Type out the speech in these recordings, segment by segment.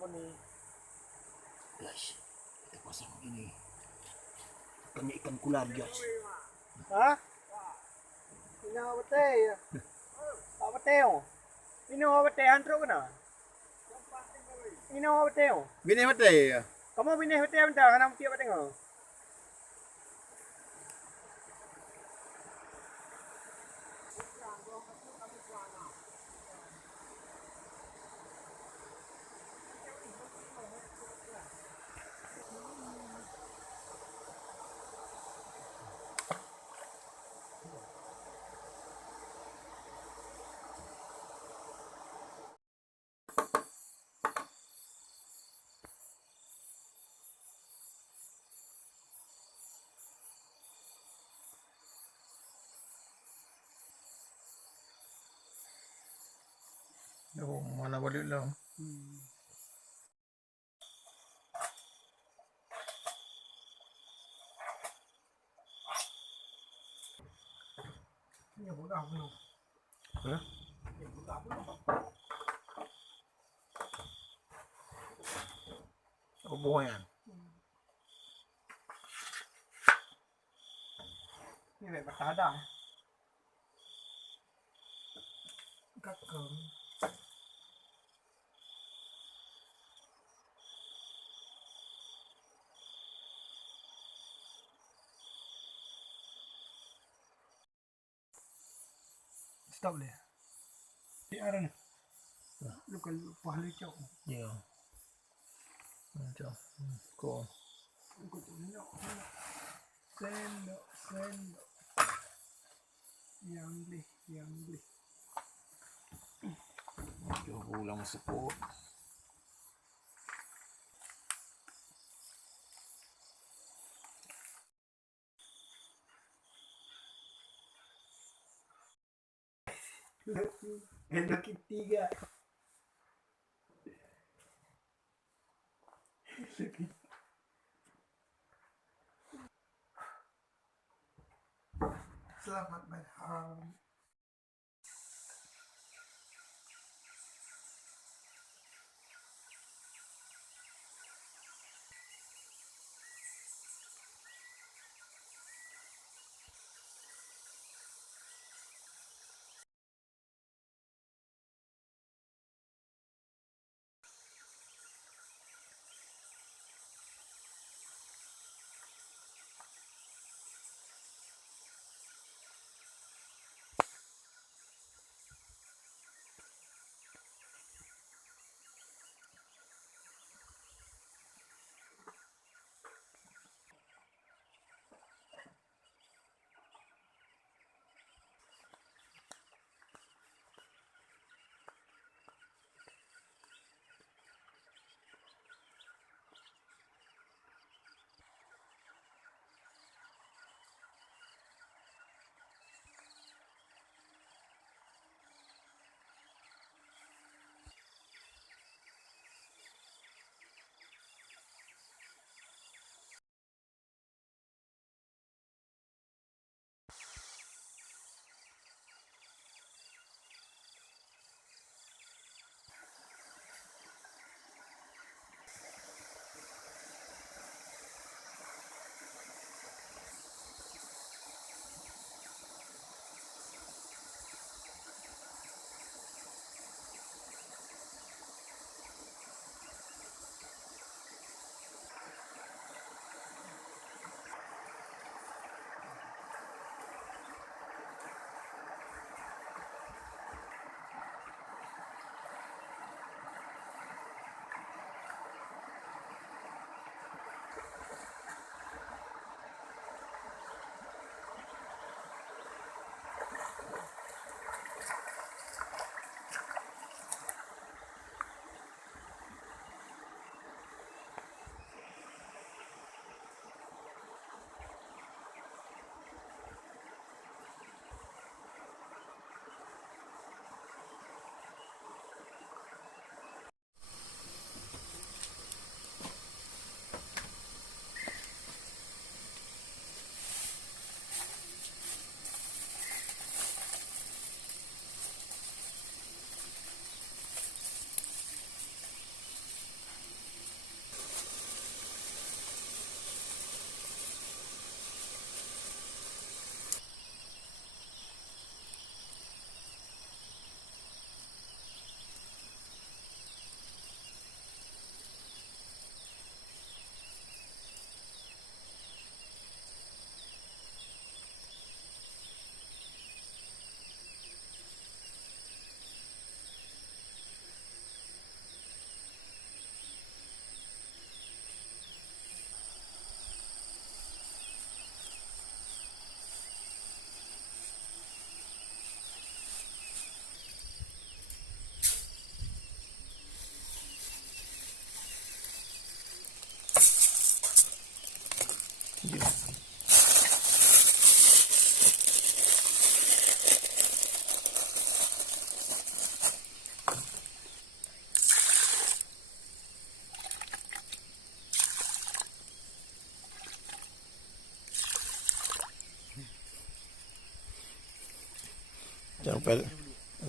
apa nih? Guys, kita pasang ini ikan kular guys. Hah? Ini apa teh ya? Apa teh? Ini apa teh antro kena? Ini apa teh? Bini mati ya? Kamu bini hotel entah kana mesti apa tengok. Oh, mana balik lah. Ini budak belum. Hah? Ini budak belum. Hubungan. Ini baik bertada. Kakak. Stop dia. Di arah ni. Lu kalau pahala cok. Ya. Macam. Kau. Aku tu nak. Sendok. Yang beli. Jauh pulang seput. Hello Kitty ga. Selamat malam.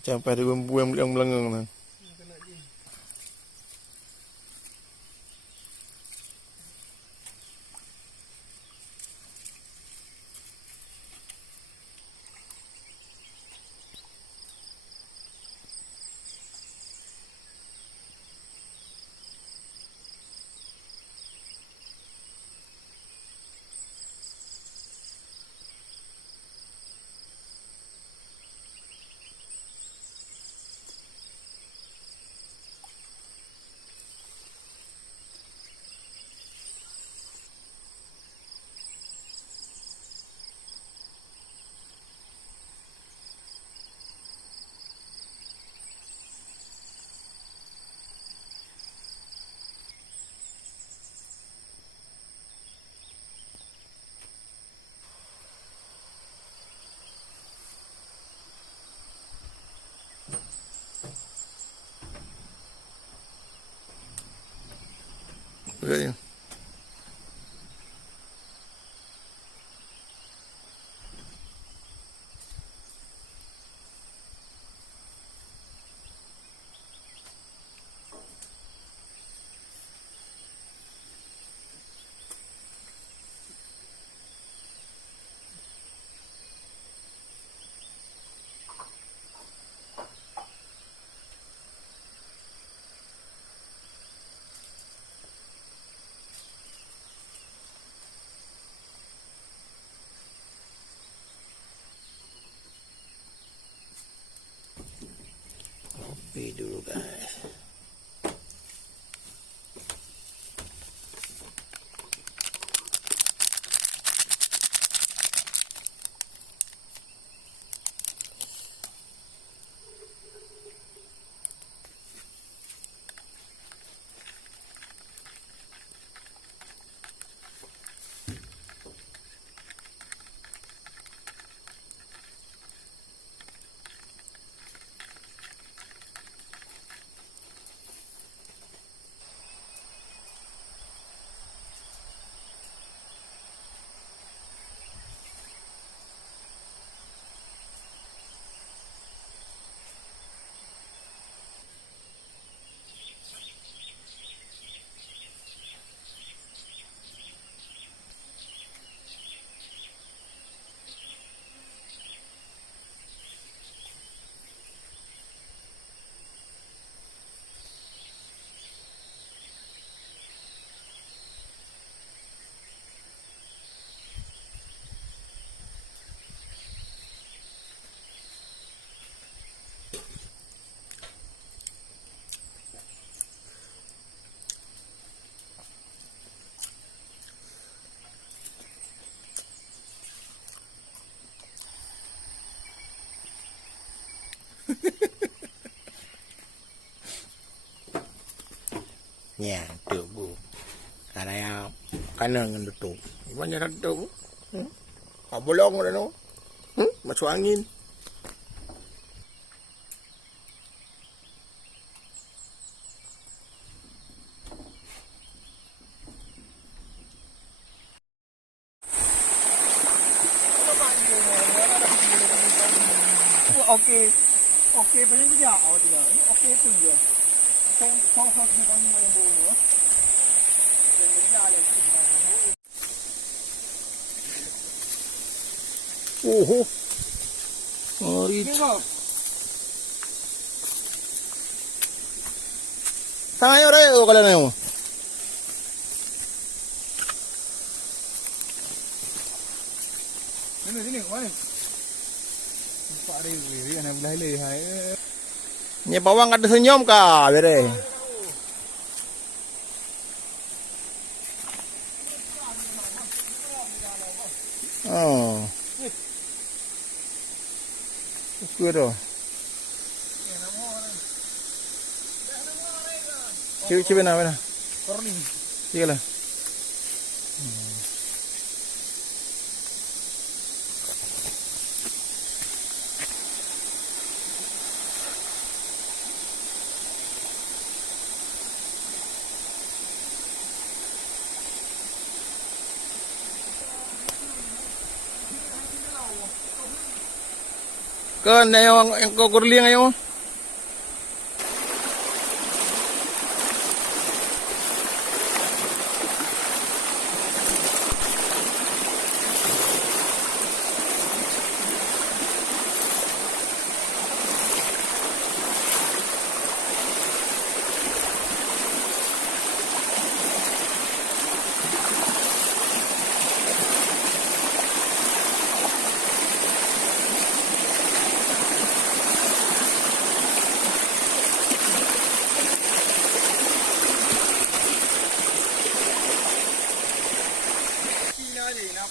Sampai ada buang yang melengang tu. Okay. Kopi dulu guys. Ya, tu bu. Karena yang kanan dengan tutup. Banyak tutup. Bolong dah no. Masuk angin. Okey. Okey macam tu je. Oh tinggal. Ini okey tu je. Kau yang bulu. Oh. Mari. Tangan orang tu kalau nak. Sini, mana? Pak Rewi, anak belah lehai. Ni bawang ada senyum kah, bere? Oh. Good oh. Cuba nak mana? Korning. Iya lah. Ke na yung kukurli ngayon.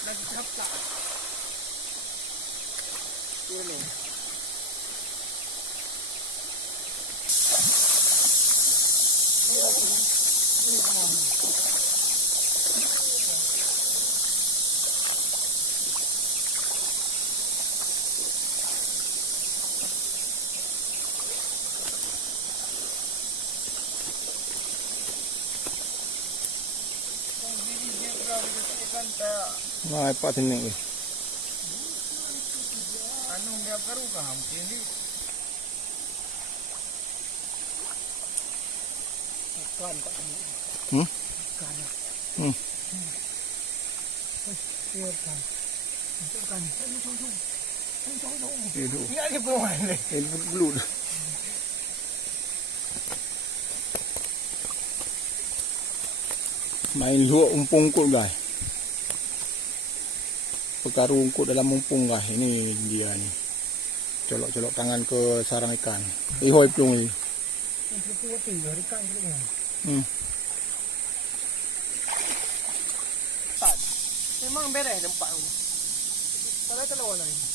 Nagkapta. Ini. Nah, Pak Tining. Anu dia baru kaham ini. Kan Pak. Kan. Kan. Kan. Itu. Ini ada bawah ni. Itu belut. Main luak umpung kot guys. Perkara ungkut dalam mumpung guys. Ini dia ni. Colok-colok tangan ke sarang ikan. Ihoi pelung ni. Memang beres tempat tu. Kalau telur lain.